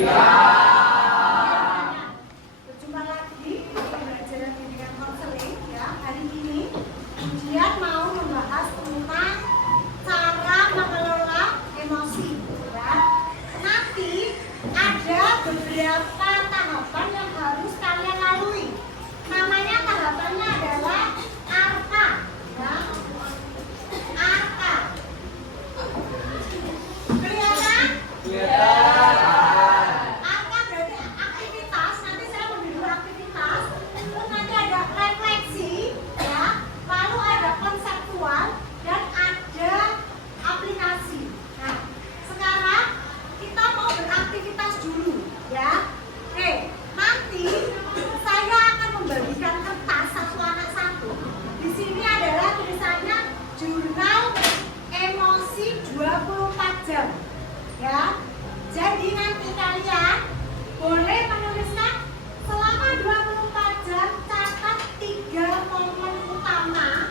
Berjumpa lagi di pembelajaran pendidikan konseling ya. Hari ini ujian mau membahas tentang cara mengelola emosi ya. Nanti ada beberapa tahapan yang harus kalian lalui. Namanya tahapannya adalah ARKA ya. ARKA. Kelihatan? ARKA berarti aktivitas. Nanti saya memberi dulu aktivitas. Terus nanti ada refleksi ya. Lalu ada konseptual dan ada aplikasi. Nah, sekarang kita mau beraktivitas dulu ya. Oke, nanti saya akan membagikan kertas satu anak satu. Di sini adalah tulisannya jurnal emosi 24 jam. Ya. Jadi nanti kalian boleh menuliskan selama 24 jam catat 3 momen utama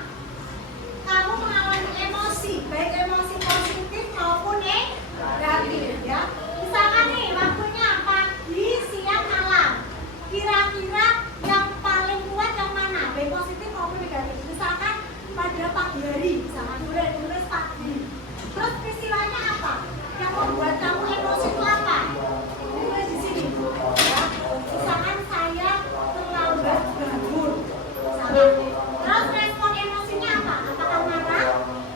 kamu mengalami emosi, baik emosi positif maupun negatif ya. Misalkan nih waktunya pagi, siang, malam. Kira-kira yang paling kuat yang mana? Baik positif maupun negatif. Misalkan pada pagi hari, misalkan boleh tulis pagi. Terus istilahnya apa? Yang membuat kamu emosi itu apa? Tulis di sini. Ya. Misalkan saya terlambat bangun. Misalkan. Terus respon emosinya apa? Apakah marah?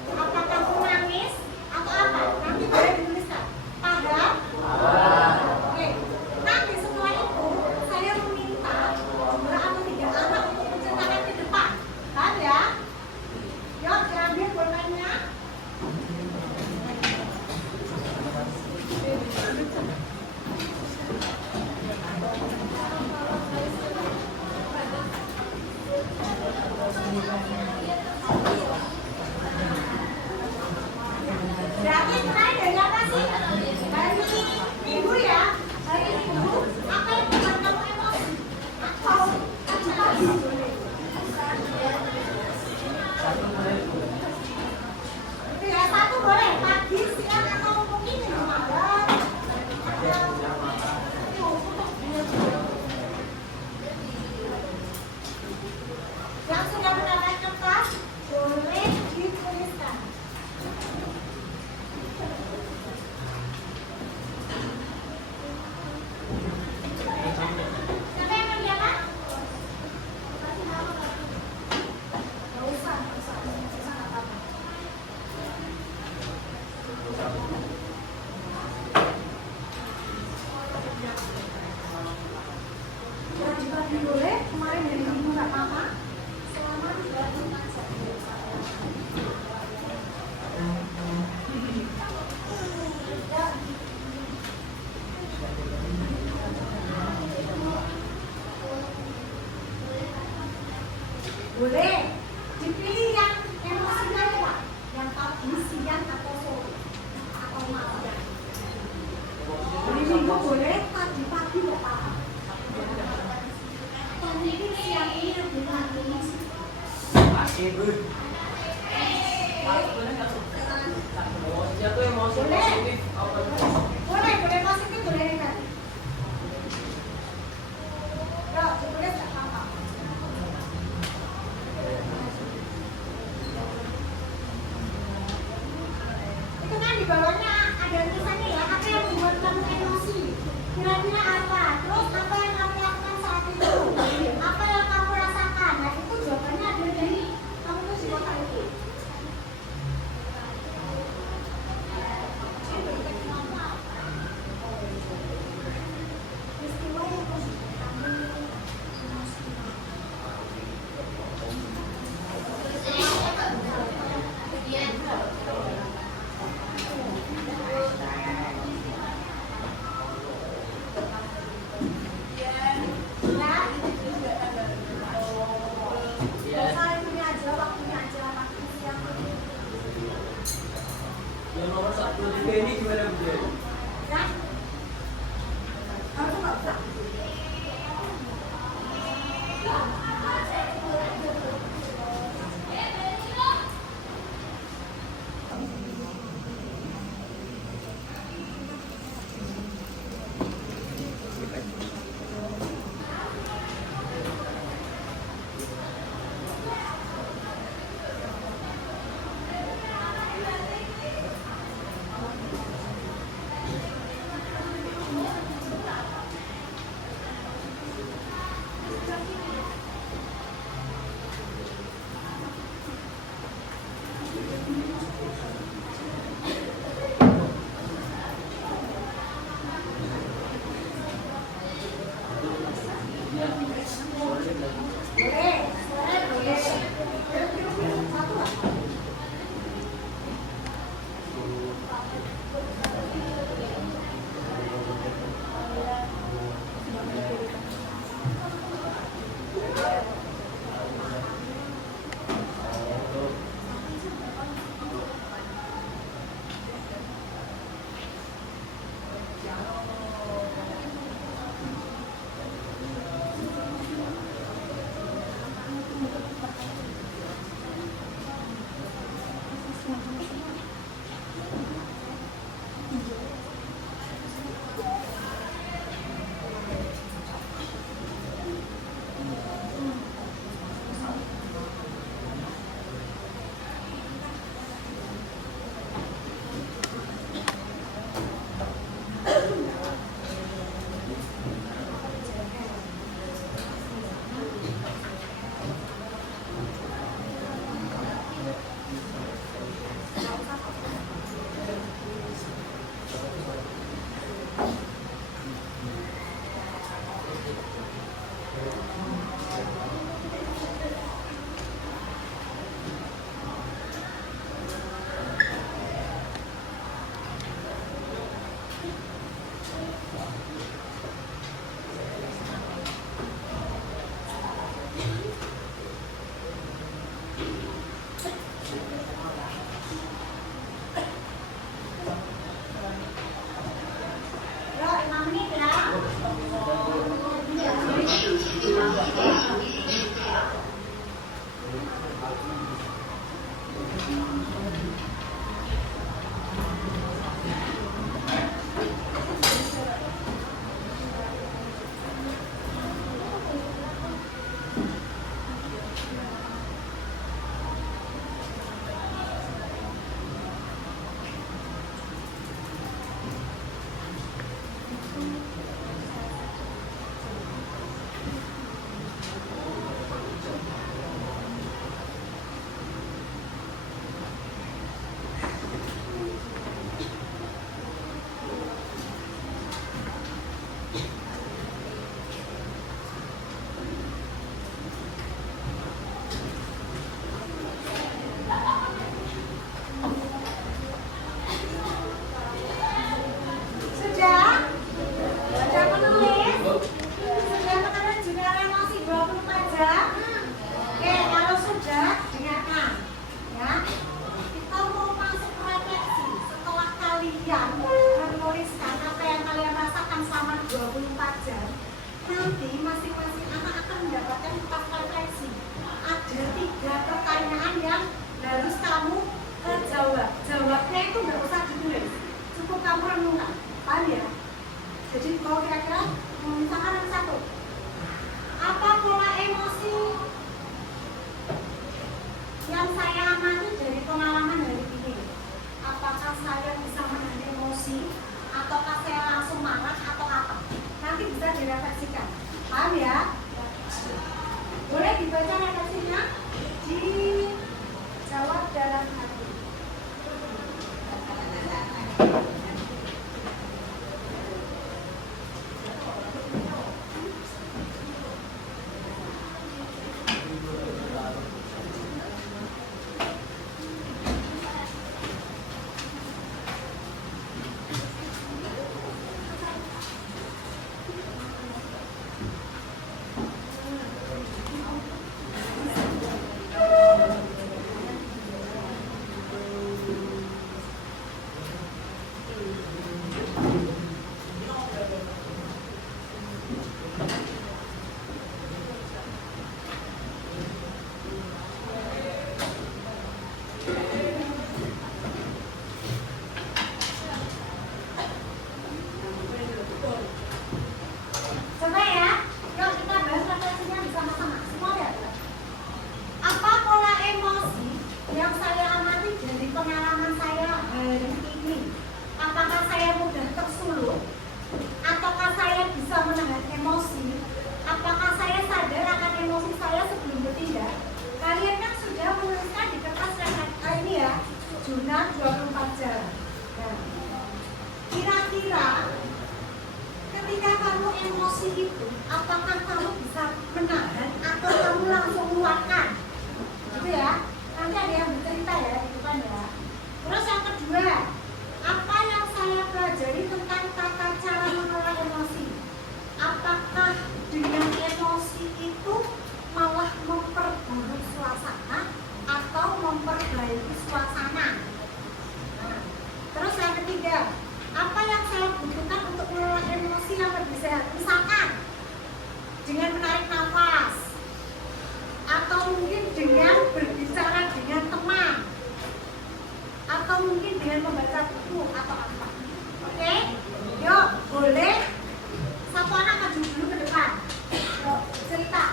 Apakah menangis? Atau apa? Nanti boleh dituliskan. Paham? Oke. Nanti setelah itu saya meminta 2 atau 3 anak untuk menceritakan ke depan. Paham ya? Yuk, diambil pulpennya. Berarti mulai dari apa sih? Dari minggu ya? Dari minggu, apa yang membuat kamu emosi? Atau pagi-pagi? Oke ya, 1 boleh. Pagi, siang, atau mungkin malam. Yang sudah mendapat kertas, boleh dituliskan. Siapa yang mengerjakan? Nggak usah, nggak apa-apa. Pagi-pagi boleh, kemarin dari minggu nggak apa-apa. Selama 24 jam. Boleh dipilih yang emosinya apa? Yang pagi, siang, atau sore atau malam. Hari minggu boleh, pagi-pagi nggak apa-apa. Atau mungkin siang ini lebih pagi. Boleh positif, boleh negatif. Yuk, ditulis nggak apa-apa. Itu kan di bawahnya ada tulisannya ya, apa yang membuat kamu emosi? Kira-kira apa? Terus apa yang kamu lakukan saat itu? Apa yang kamu rasakan? Nah itu jawabannya ada dari kamu tuh di kotak itu. Boleh, boleh, boleh. Satu lah. Nanti masing-masing anak akan mendapatkan 4 refleksi. Ada 3 pertanyaan yang harus kamu jawab. Jawabnya itu nggak usah ditulis, cukup kamu renungkan. Paham ya? Jadi kalau kira-kira misalkan yang satu, apa pola emosi yang saya amati dari pengalaman hari ini? Apakah saya bisa menahan emosi, ataukah saya langsung marah, atau apa? Nanti bisa direfleksikan. Paham ya? Boleh dibaca refleksinya? Dijawab dalam hati. Jurnal 24 jam. Nah, kira-kira ketika kamu emosi itu, apakah kamu bisa menahan atau kamu langsung luapkan, gitu ya. Nanti ada yang bercerita ya, gitu kan ya. Terus yang kedua, apa yang saya pelajari tentang tata cara mengelola emosi? Apakah dengan emosi itu malah memperburuk suasana atau memperbaiki suasana? Nah, terus yang ketiga, apa yang saya butuhkan untuk mengelola emosi yang lebih sehat? Misalkan dengan menarik nafas, atau mungkin dengan berbicara dengan teman, atau mungkin dengan membaca buku atau apa. Oke? Yuk, boleh satu anak maju dulu ke depan. Yuk, cerita.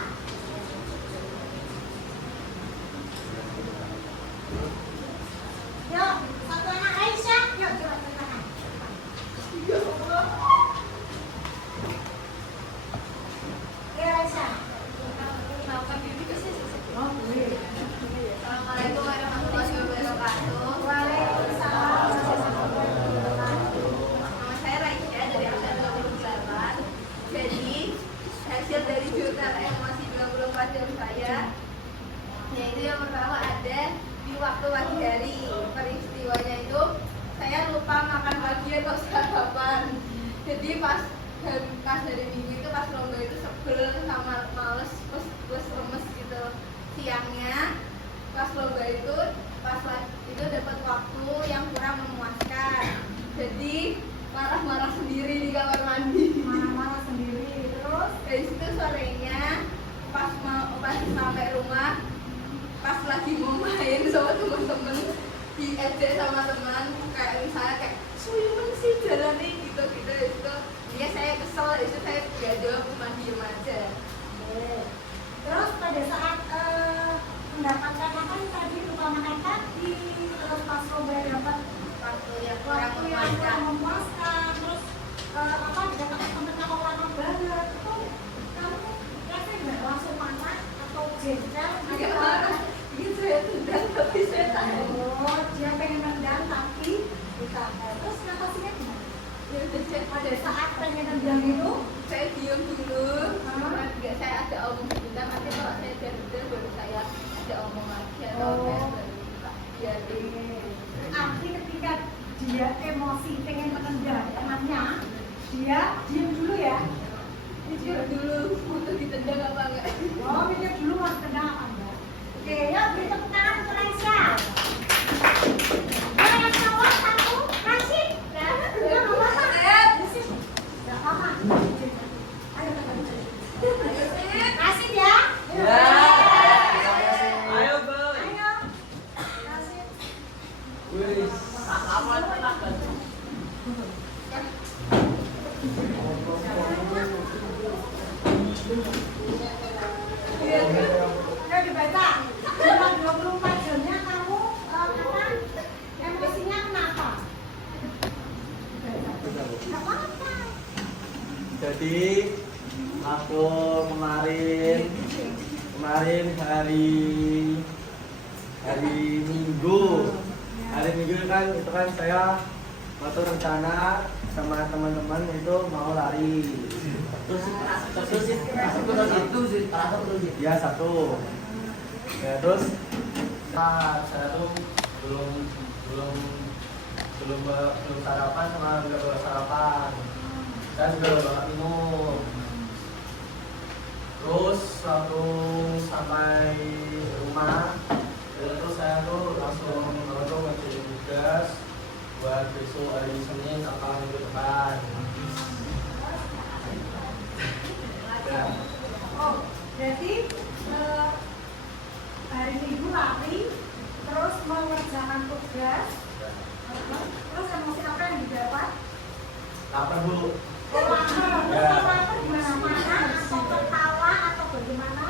Yuk, satu anak Aisyah. Yuk, coba ceritakan. Ya, Aisyah. Oh, boleh. Assalamualaikum warahmatullahi wabarakatuh. Waalaikumsalam. Nama saya Raisya dari angkatan 28. Jadi hasil dari jurnal emosi 24 jam saya, yaitu yang pertama ada di waktu pagi hari. Peristiwanya itu saya lupa makan pagi atau sarapan. Jadi pas hari Minggu itu pas lomba itu sebel sama males plus lemes gitu. Siangnya pas lomba itu itu dapat waktu yang kurang memuaskan, jadi marah-marah sendiri di kamar mandi. Marah-marah sendiri. Terus Dari situ sorenya pas sampai rumah, pas lagi mau main sama temen-temen, diajak sama teman kayak misalnya kayak suiman sih jalan nih gitu itu dia saya kesel, itu saya gak jawab, cuma diem aja. terus pada saat mendapatkan apa tadi, lupa makan pagi, terus pas lomba dapat Waktu yang kurang waktu yang memuaskan. kurang memuaskan, terus apa dapat temennya kok lama banget, itu kamu rasanya nggak langsung marah atau jengkel? Agak marah, gitu saya tendang tapi saya tahan. Oh, dia pengen nendang tapi ditahan. Terus ngatasinya gimana? Ya udah saya Pada saat pengen nendang itu, saya diem dulu, karena juga saya ada omong sebentar, nanti kalau saya udah baru saya ada omong lagi atau saya baru biarin. arti ketika dia emosi pengen menendang temannya, dia diem dulu ya. Mikir dulu untuk ditendang apa enggak. Oh, mikir dulu mau ditendang apa enggak. Oke, yuk beri tepuk tangan untuk Raisya. Oh, yang cowok satu, Rashid. Enggak apa-apa. Enggak apa-apa. Ayo, Rashid ya. Ayo, Boy. Ayo. Rashid. Wis, apa kan? Ayo dibaca. Cuma 24 jamnya kamu apa? Emosinya kenapa? Enggak apa-apa. Jadi aku kemarin hari Minggu kan itu kan saya waktu rencana sama teman-teman itu mau lari. Terus ya satu. Ya terus saya tuh belum sarapan sama nggak bawa sarapan. Saya juga banget minum. Terus waktu sampai rumah itu saya tuh langsung ngerjain tugas buat besok hari Senin atau minggu depan. Ya. Oh, berarti hari Minggu lari, terus mengerjakan tugas, terus emosi apa yang didapat? Lapar Bu. Oh, lapar. Ya. Terus lapar gimana? Makan atau tertawa atau bagaimana?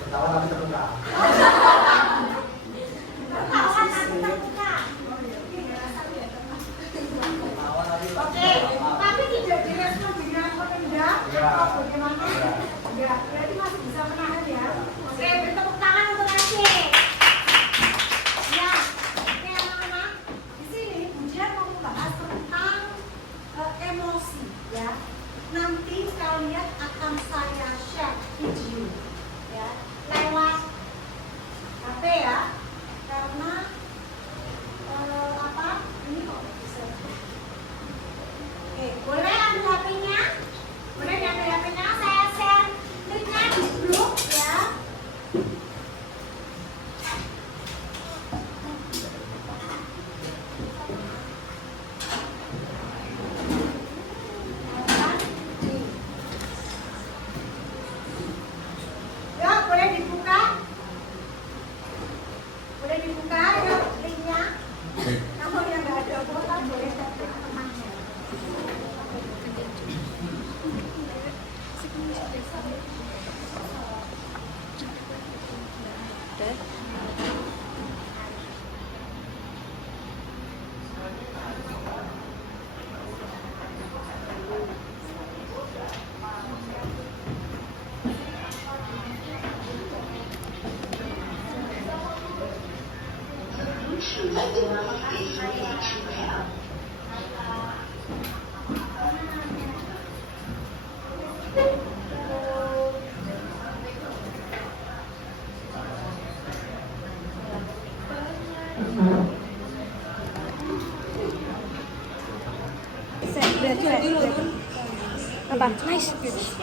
Ketawa tapi terbuka. Tertawa tapi terbuka. Ketawa tapi Oke, nanti kalian akan saya share video ya lewat HP ya, karena ini kok bisa. Oke, boleh ambil HP-nya, boleh diambil HP-nya, saya share linknya di grup ya. Apa? Nice. Terus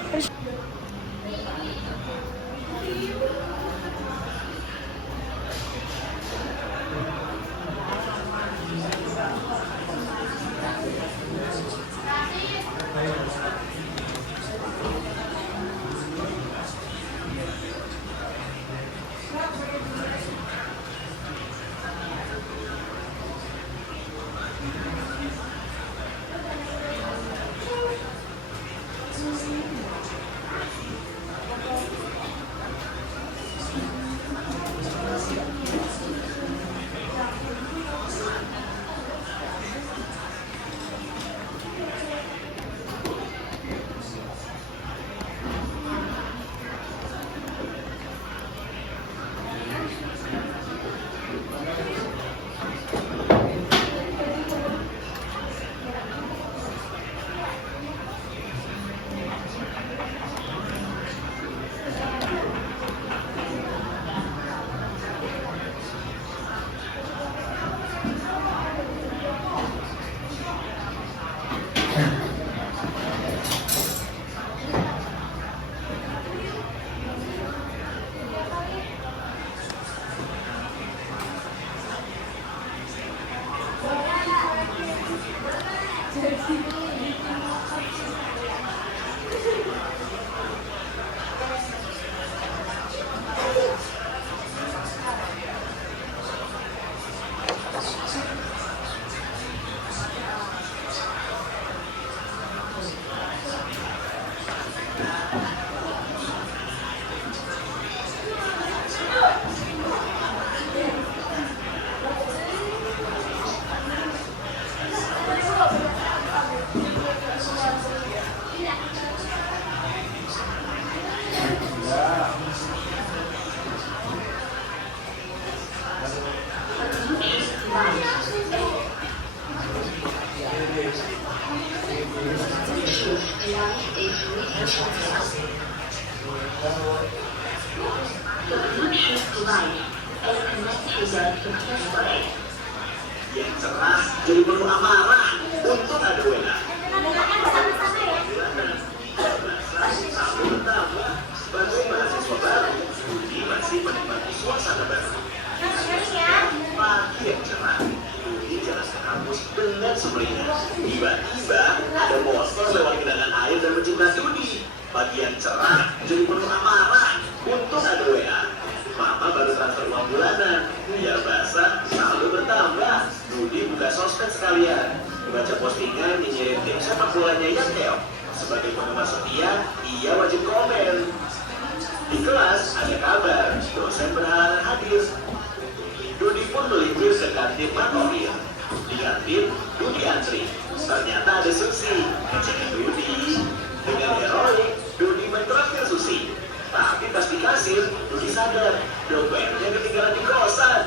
yang cerah jadi penuh amarah untuk ada wena. Sebagai mahasiswa baru, Budi masih menikmati suasana baru. Pagi yang cerah, Budi jalan ke kampus dengan sumringah. Tiba-tiba ada monster lewat genangan air dan mencintai Budi. Pagi yang cerah jadi penuh amarah untuk ada WA. Mama baru transfer uang bulanan, biar basah selalu bertambah. Budi buka sosmed sekalian, baca postingan nyinyirin tim sepak bolanya yang keok. Sebagai penggemar setia, ia wajib komen. Di kelas ada kabar, dosen berhalangan hadir. Budi pun melipir ke kantin Makorir. Di kantin, Budi antri. Ternyata ada Susi. Budi dengan heroik, Budi mentraktir Susi. Tapi pas di kasir, Budi sadar dompetnya ketinggalan di kosan.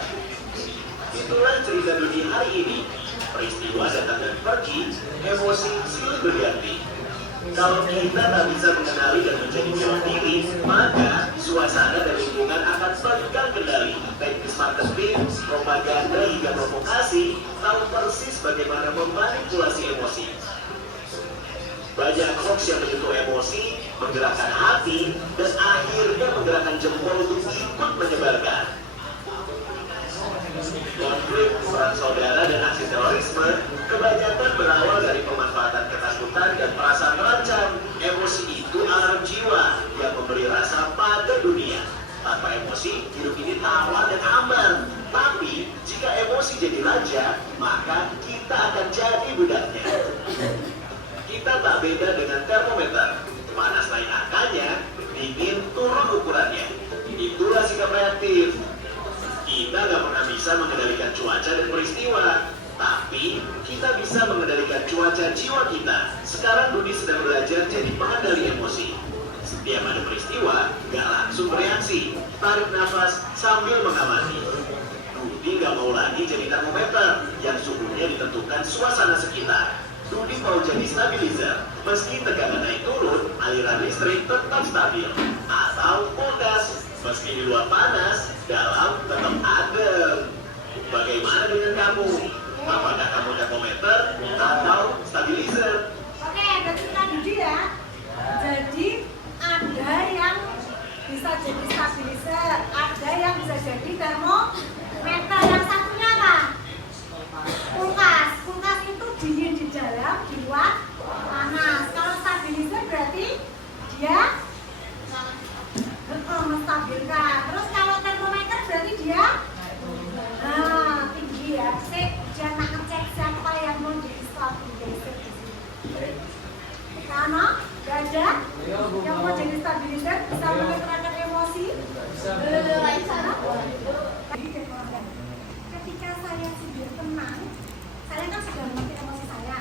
Itulah cerita Budi hari ini. Peristiwa datang dan pergi, emosi silih berganti. Kalau kita tak bisa mengenali dan menjadi pilot diri, maka suasana dan lingkungan akan semakin kendali. Teknis marketing, propaganda hingga provokasi tahu persis bagaimana memanipulasi emosi. Banyak hoax yang menyentuh emosi, menggerakkan hati, dan akhirnya menggerakkan jempol untuk ikut menyebarkan. Konflik, perang saudara, dan aksi terorisme kebanyakan berawal dari pemanfaatan ketakutan dan perasaan terancam. Emosi itu alarm jiwa yang memberi rasa pada dunia. Tanpa emosi, hidup ini tawar dan hambar. Tapi, jika emosi jadi raja, maka kita akan jadi budaknya. Kita tak beda dengan termometer. Panas naik angkanya, dingin turun ukurannya. Itulah sikap reaktif. Kita nggak pernah bisa mengendalikan cuaca dan peristiwa, tapi kita bisa mengendalikan cuaca jiwa kita. Sekarang Dudi sedang belajar jadi pengendali emosi. Setiap ada peristiwa, nggak langsung bereaksi. Tarik nafas sambil mengamati. Dudi nggak mau lagi jadi termometer yang suhunya ditentukan suasana sekitar. Dudi mau jadi stabilizer. Meski tegangan naik turun, aliran listrik tetap stabil. Atau kulkas. Meski di luar panas, dalam tetap adem. Bagaimana dengan kamu? Apakah kamu termometer atau stabilizer? Oke, berarti kita Dudi ya. Jadi ada yang bisa jadi stabilizer, ada yang bisa jadi termometer. Yang satunya apa? Kulkas. Kulkas itu dingin di dalam, di luar panas. Kalau stabilizer berarti dia menstabilkan. Terus kalau termometer berarti dia tinggi ya. Dia nak ngecek siapa yang mau jadi stabilizer di sini. Karena gak ada yang mau jadi stabilizer bisa menetralkan emosi. Ketika saya sudah tenang, saya kan sudah mengerti emosi saya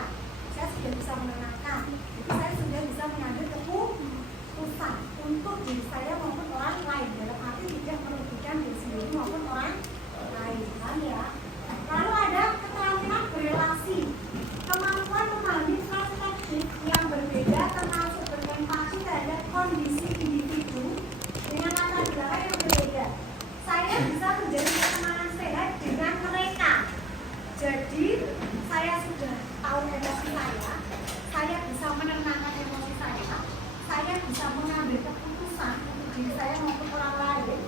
sudah bisa menenangkan. Saya sudah bisa mengambil keputusan untuk diri saya maupun orang lain, dalam arti tidak merugikan diri sendiri maupun orang lain, kan ya. Lalu ada keterampilan berrelasi, kemampuan memahami perspektif yang berbeda, termasuk berempati terhadap kondisi individu dengan latar belakang yang berbeda. Saya bisa menjadi pertemanan sehat dengan mereka. Jadi saya sudah tahu emosi saya bisa menenangkan emosi saya bisa mengambil keputusan untuk diri saya maupun orang lain,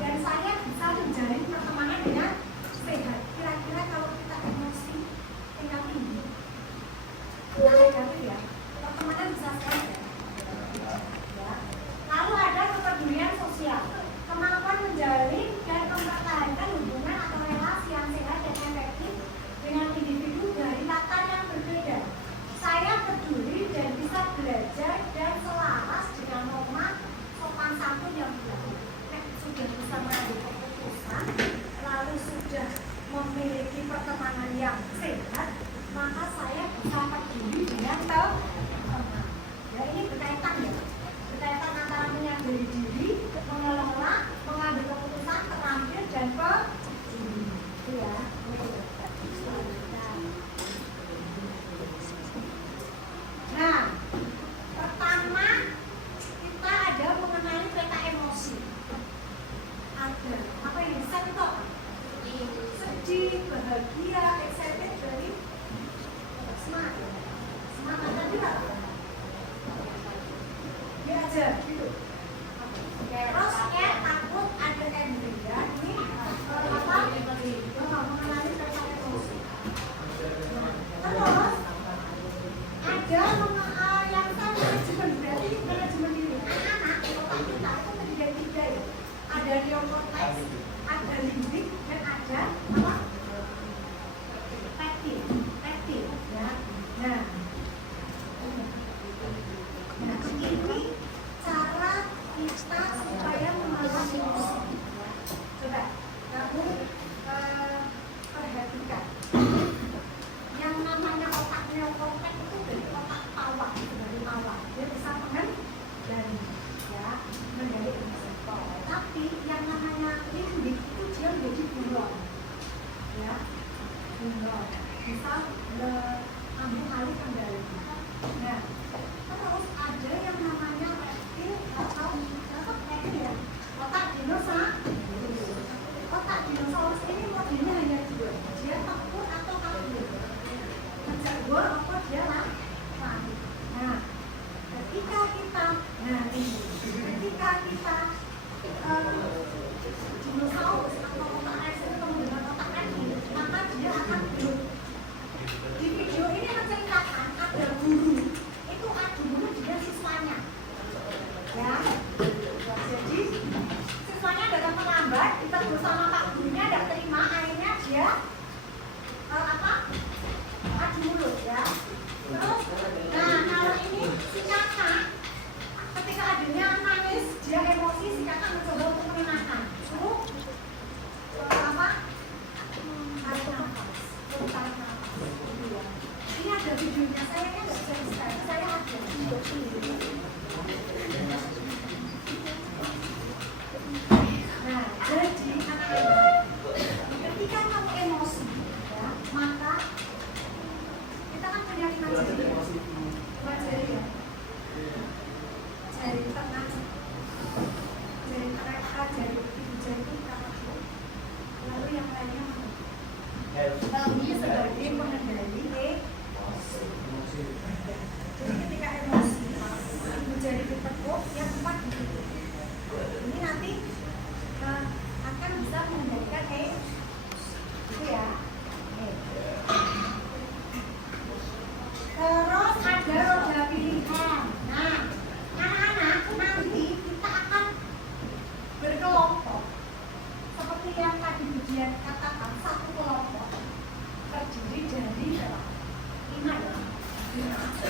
dan saya bisa menjalin pertemanan dengan sehat. Kira-kira kalau kita emosi tingkat tinggi, ya, pertemanan bisa sehat ya. Lalu ada kepedulian sosial, kemampuan menjalin dan mempertahankan hubungan atau relasi yang sehat dan efektif dengan individu dari latar yang berbeda. Saya peduli dan bisa belajar dan selaras dengan norma sopan santun yang berlaku. Sudah bisa mengambil keputusan, lalu sudah memiliki pertemanan yang sehat, maka saya bisa peduli dengan teman. Ya, ini berkaitan ya, berkaitan antara menyadari diri, mengelola, mengambil keputusan, terampil dan peduli. Itu ya. Nah, pertama kita ada mengenali peta emosi. Ada apa ini? Itu sedih, bahagia, excited, dari semangat. Semangat tadi apa? Dia aja gitu. Terus ya takut, ada ya. Ini apa? Mengenali peta emosi. Terus ada yang saya manajemen, berarti manajemen diri anak-anak otak kita itu terdiri dari 3 ya. Ada neokortex, ada limbik, dan ada apa? Pektin ya. Nah ini cara kita supaya dinosaurus atau otak Rex itu ketemu dengan otak Andy, maka dia akan hidup. Di video ini menceritakan ada guru, itu ada guru dengan siswanya, ya. Jadi siswanya datang terlambat, ditegur sama pak gurunya, tidak terima, akhirnya dia adu mulut, ya. Terus, nah kalau ini si kakak, ketika adiknya nangis, dia emosi, si kakak mencoba untuk menenangkan. Suruh tarik nafas, tarik nafas. Ini ada videonya, saya kan nggak bisa sekali, saya ada. Nah, jadi anak-anak, ketika kamu emosi, ya, maka kita kan punya 5 jari, ya, jari tengah, jari tengah, jari itu kakak, lalu yang lainnya ini sebagai pengendali emosi. Jadi ketika emosi, ibu jari ditekuk, yang 4 gitu. Ini nanti akan bisa mengendalikan itu, ya. Terus ada roda pilihan. Nah, anak-anak nanti kita akan berkelompok. Seperti yang tadi Budian katakan, satu kelompok terdiri dari 5, ya.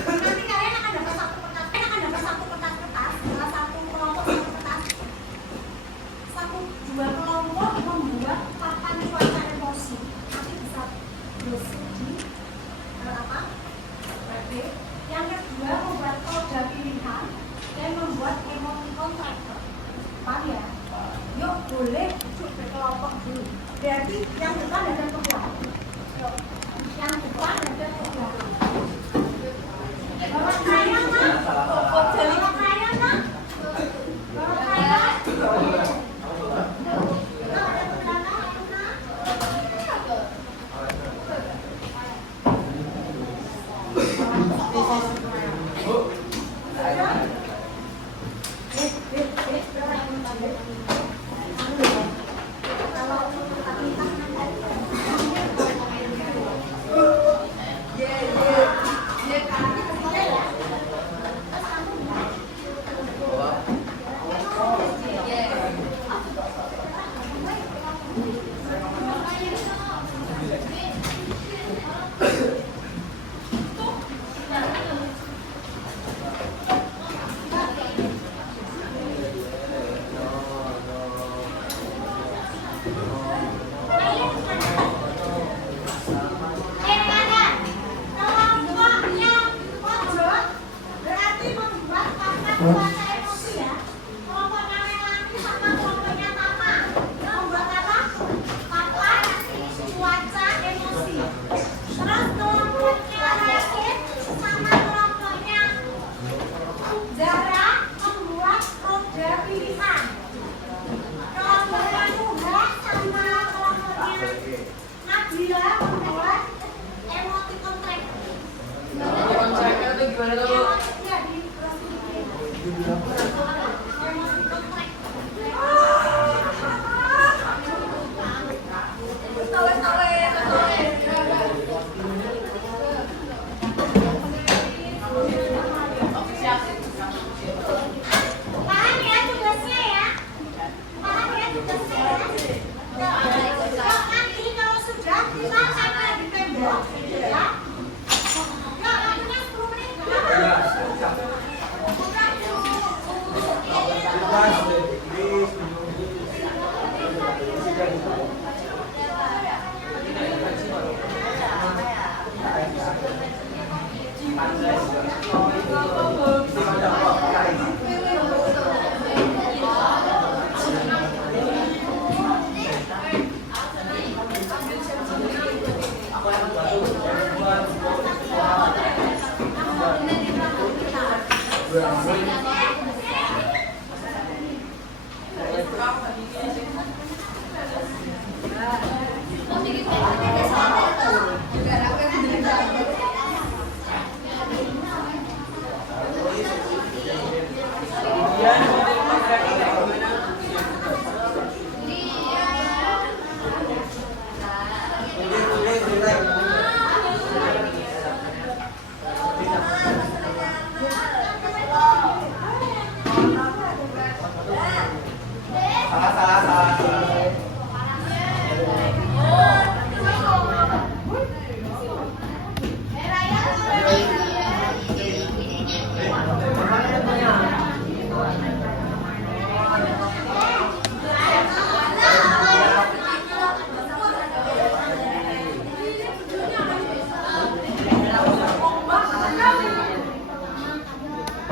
Nanti kalian akan dapat satu kertas, salah satu kelompok satu kertas. Dua kelompok membuat papan cuaca emosi. Nanti bisa dosis di yang kedua membuat roda pilihan dan membuat emoticon tracker. Paham ya? Yuk boleh duduk berkelompok dulu. Berarti yang depan ada ke belakang. Yang depan ada ke belakang. Bawa crayon nak? Bawa crayon nak? Bawa crayon?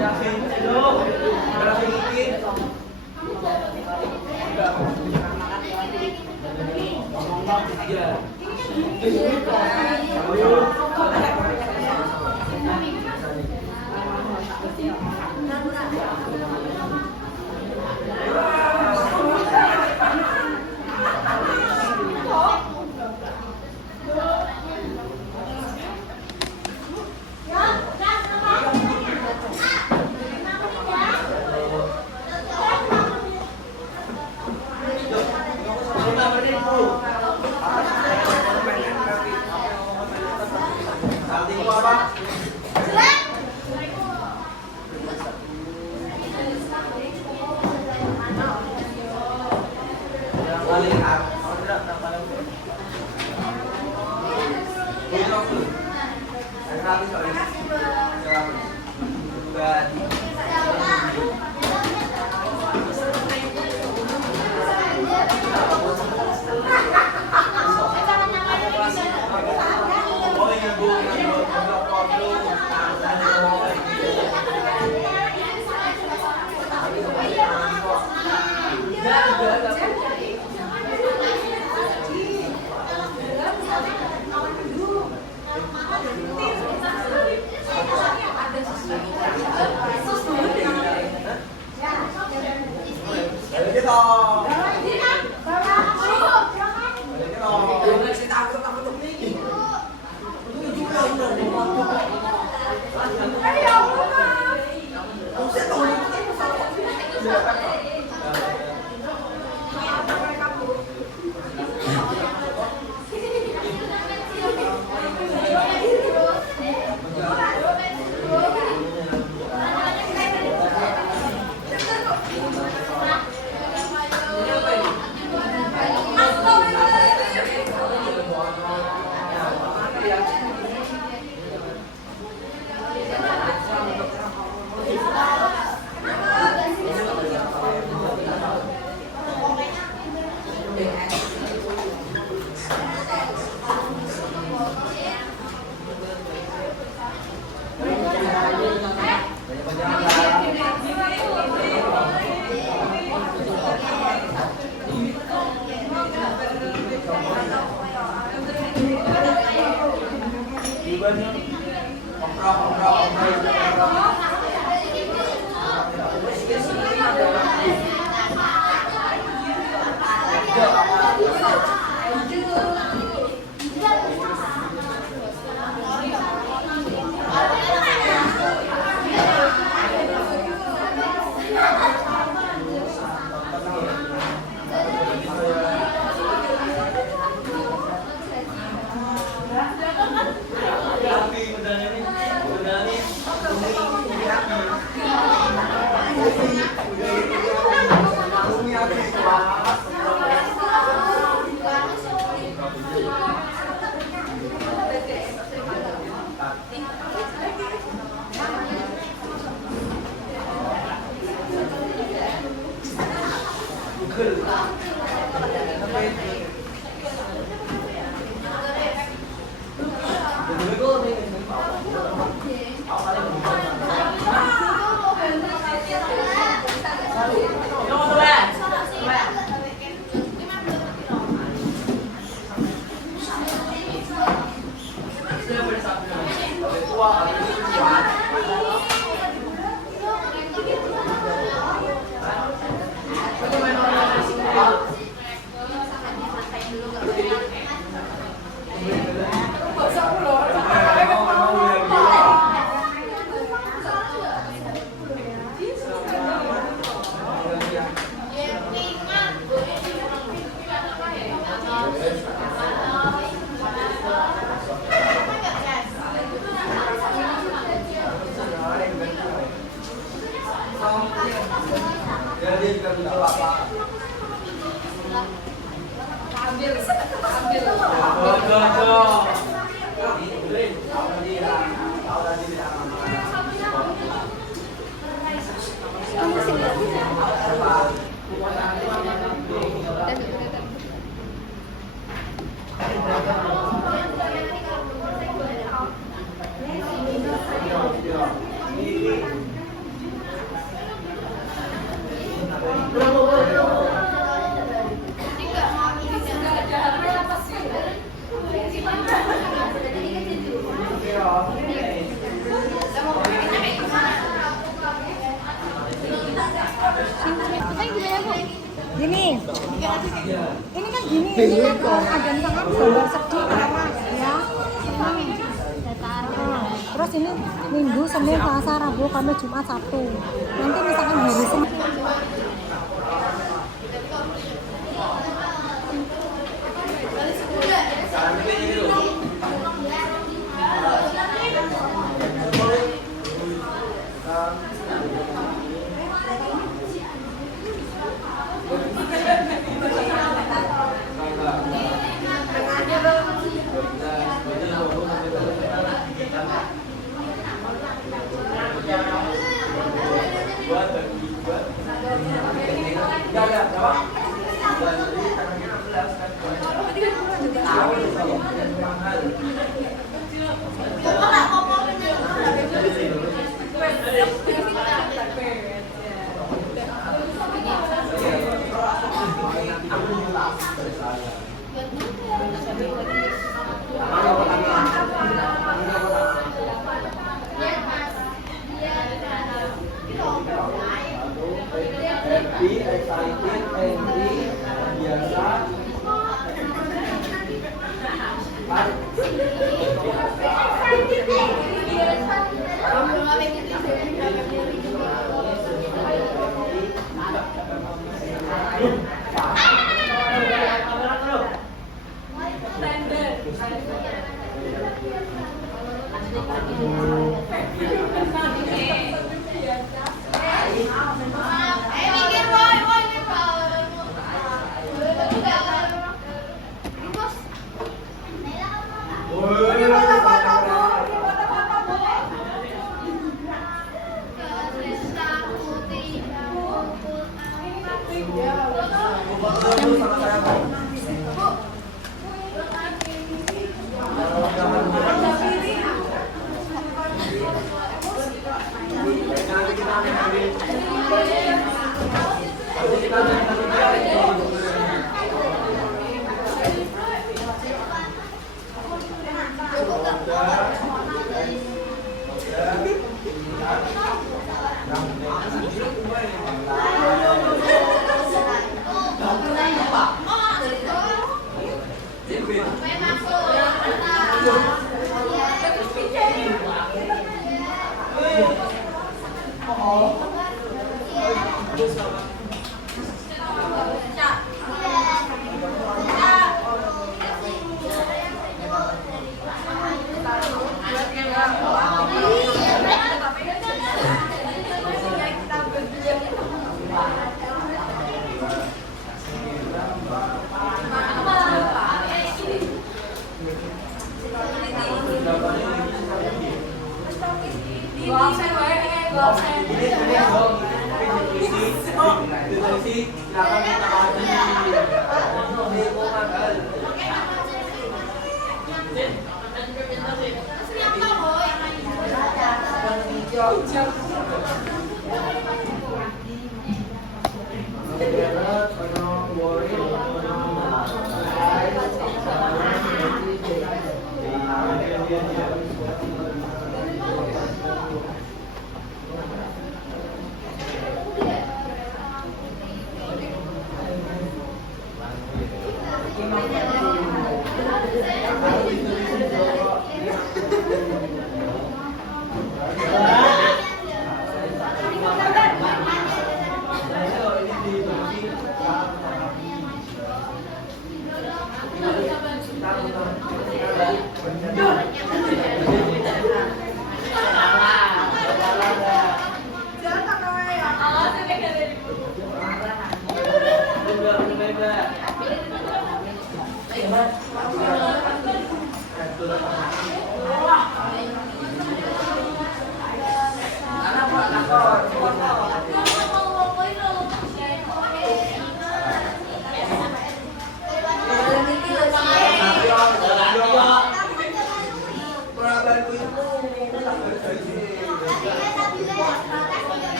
Banyakin dong. Banyakin dikit. Iya. Gini. Ini kan gini, ini kan ada misalkan gambar sedih apa ya. Terus ini Minggu, Senin, Selasa, Rabu, Kamis, Jumat, Sabtu. Nanti misalkan hari Senin. Happy, excited, angry, biasa.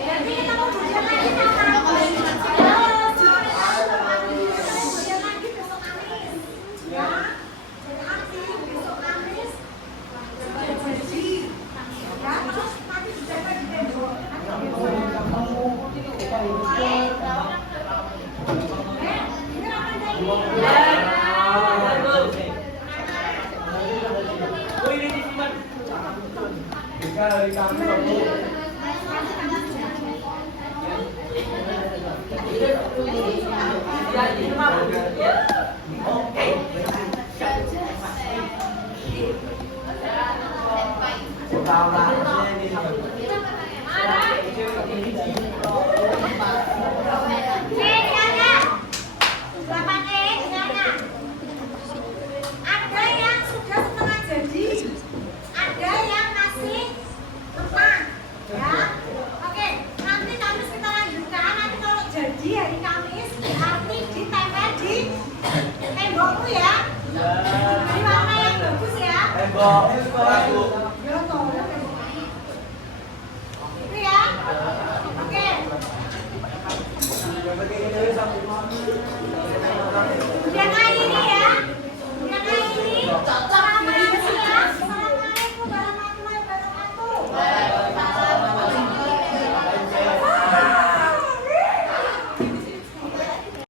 Jadi kita mau hujan lagi sama hujan lagi besok Kamis. Ya. Jadi aktif besok Kamis. Jadi ya terus nanti dijaga di tembok. Ini apa ini? Jika hari kami Ada yang sudah setengah jadi, ada yang masih mentah, ya. Oke, nanti Kamis kita lanjutkan. Nanti kalau jadi hari Kamis, berarti ditempel di tembokmu ya. Di warna yang bagus ya. tembok